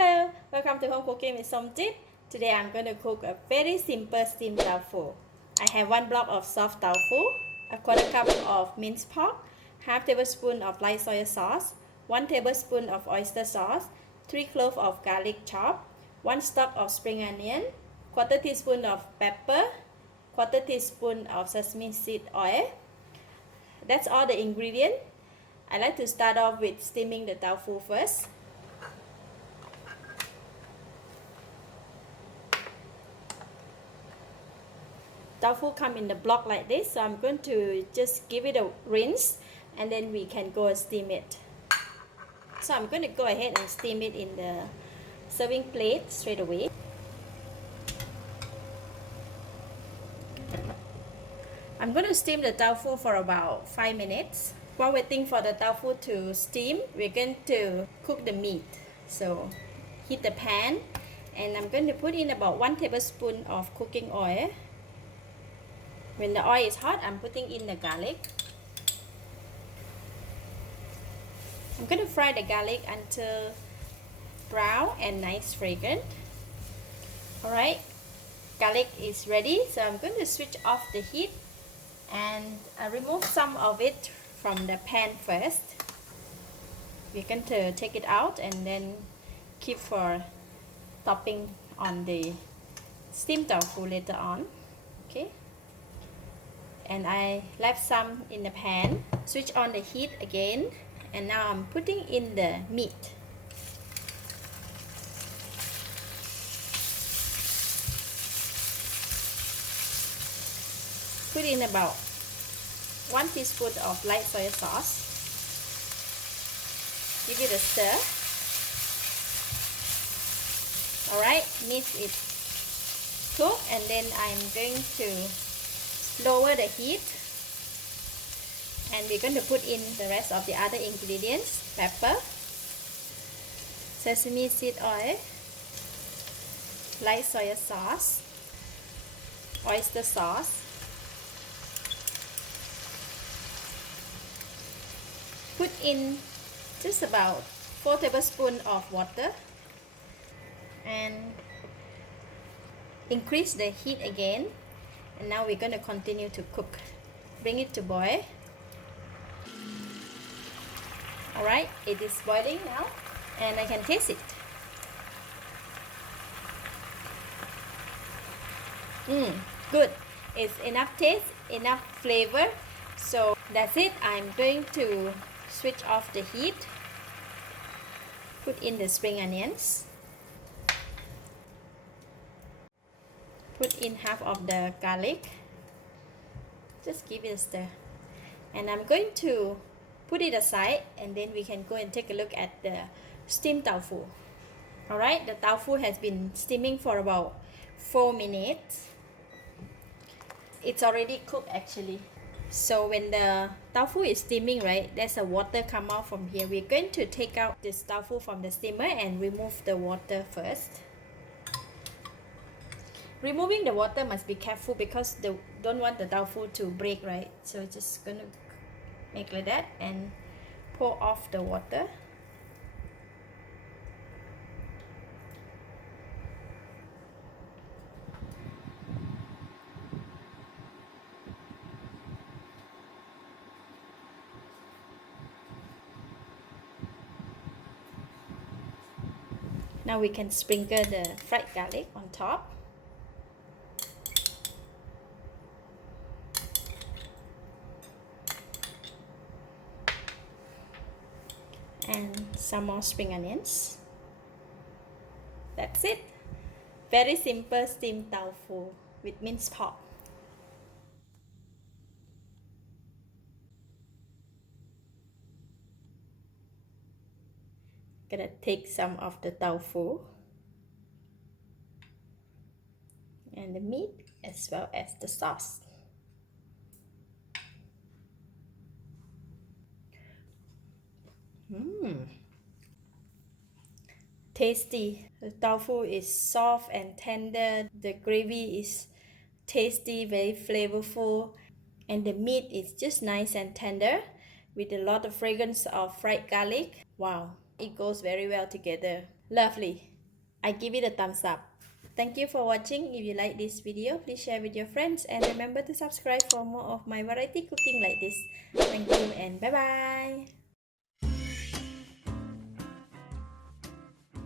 Hello, welcome to Home Cooking with Somjit. Today I'm going to cook a very simple steamed tofu. I have 1 block of soft tofu, a quarter cup of minced pork, half tablespoon of light soy sauce, 1 tablespoon of oyster sauce, 3 cloves of garlic chopped, 1 stalk of spring onion, quarter teaspoon of pepper, quarter teaspoon of sesame seed oil. That's all the ingredients. I like to start off with steaming the tofu first. Tofu come in the block like this, so I'm going to just give it a rinse and then we can go and steam it. So I'm going to go ahead and steam it in the serving plate straight away. I'm going to steam the tofu for about 5 minutes. While waiting for the tofu to steam, we're going to cook the meat. So heat the pan and I'm going to put in about 1 tablespoon of cooking oil. When the oil is hot, I'm putting in the garlic. I'm going to fry the garlic until brown and nice fragrant. Alright, garlic is ready, so I'm going to switch off the heat and remove some of it from the pan first. We're going to take it out and then keep for topping on the steamed tofu later on. Okay. And I left some in the pan. Switch on the heat again, and now I'm putting in the meat. Put in about 1 teaspoon of light soy sauce. Give it a stir. Alright, meat is cooked, and then I'm going to lower the heat and we're going to put in the rest of the other ingredients: pepper, sesame seed oil, light soy sauce, oyster sauce. Put in just about 4 tablespoons of water and increase the heat again. And now we're going to continue to cook. Bring it to boil. Alright, it is boiling now and I can taste it. Good. It's enough taste, enough flavor. So that's it. I'm going to switch off the heat. Put in the spring onions. Put in half of the garlic. Just give it a stir. And I'm going to put it aside and then we can go and take a look at the steamed tofu. Alright, the tofu has been steaming for about 4 minutes. It's already cooked actually. So when the tofu is steaming, right, there's a water come out from here. We're going to take out this tofu from the steamer and remove the water first. Removing the water must be careful because they don't want the tofu to break, right? So just gonna make like that and pour off the water. Now we can sprinkle the fried garlic on top. And some more spring onions. That's it. Very simple steamed tofu with minced pork. Gonna take some of the tofu and the meat as well as the sauce. Tasty. The tofu is soft and tender. The gravy is tasty, very flavorful, and the meat is just nice and tender with a lot of fragrance of fried garlic. Wow, it goes very well together. Lovely. I give it a thumbs up. Thank you for watching. If you like this video, please share with your friends and remember to subscribe for more of my variety cooking like this. Thank you and bye bye.